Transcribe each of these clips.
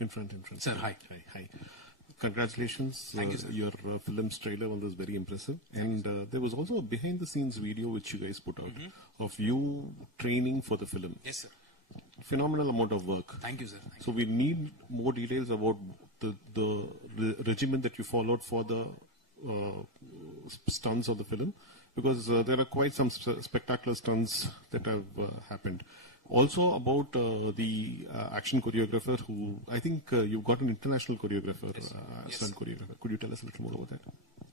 In front. Sir, hi. Hi. Congratulations. Thank you, sir. Your film's trailer was very impressive. And there was also a behind-the-scenes video which you guys put out of you training for the film. Yes, sir. Phenomenal amount of work. Thank you, sir. So we need more details about the regimen that you followed for the stunts of the film, because there are quite some spectacular stunts that have happened. Also about the action choreographer, who I think you got an international choreographer, stunt choreographer. Could you tell us a little more about that?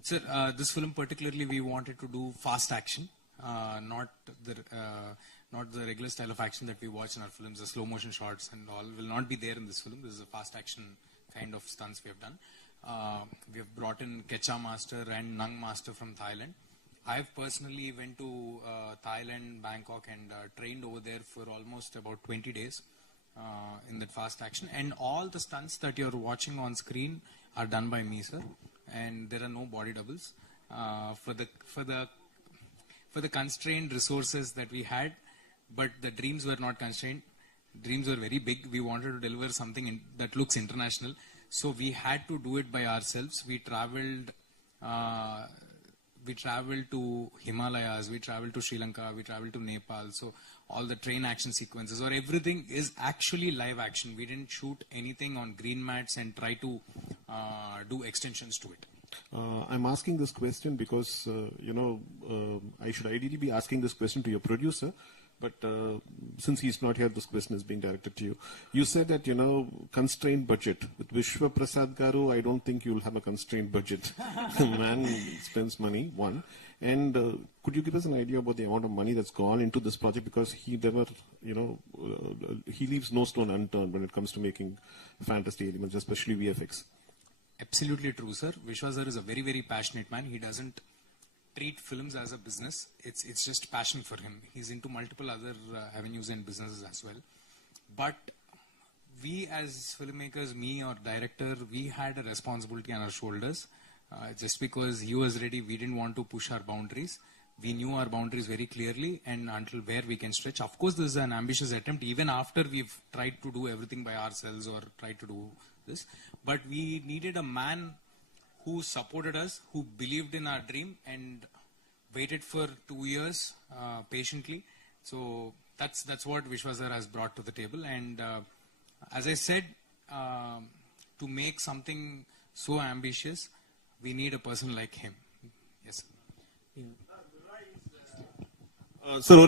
Sir, this film particularly we wanted to do fast action, not the regular style of action that we watch in our films. The slow motion shots and all will not be there in this film. This is a fast action kind of stunts we have done. We have brought in Kecha Master and Nung Master from Thailand. I've personally went to Thailand, Bangkok, and trained over there for almost about 20 days in that fast action. And all the stunts that you're watching on screen are done by me, sir. And there are no body doubles. For the constrained resources that we had, but the dreams were not constrained. Dreams were very big. We wanted to deliver something that looks international. So we had to do it by ourselves. We traveled to Himalayas, we traveled to Sri Lanka, we traveled to Nepal. So all the train action sequences or everything is actually live action. We didn't shoot anything on green mats and try to do extensions to it. I'm asking this question because, I should ideally be asking this question to your producer. But since he's not here, this question is being directed to you. You said that, constrained budget. With Vishwa Prasad Garu, I don't think you'll have a constrained budget. The man spends money, one. And could you give us an idea about the amount of money that's gone into this project? Because he never, he leaves no stone unturned when it comes to making fantasy elements, especially VFX. Absolutely true, sir. Vishwa sir is a very, very passionate man. He doesn't treat films as a business. It's just passion for him. He's into multiple other avenues and businesses as well. But we as filmmakers, me or director, we had a responsibility on our shoulders. Just because he was ready, we didn't want to push our boundaries. We knew our boundaries very clearly and until where we can stretch. Of course, this is an ambitious attempt, even after we've tried to do everything by ourselves or tried to do this. But we needed a man who supported us, who believed in our dream and waited for 2 years patiently. So that's what Vishwa sir has brought to the table. And as I said, to make something so ambitious, we need a person like him. Yes, sir. Sir,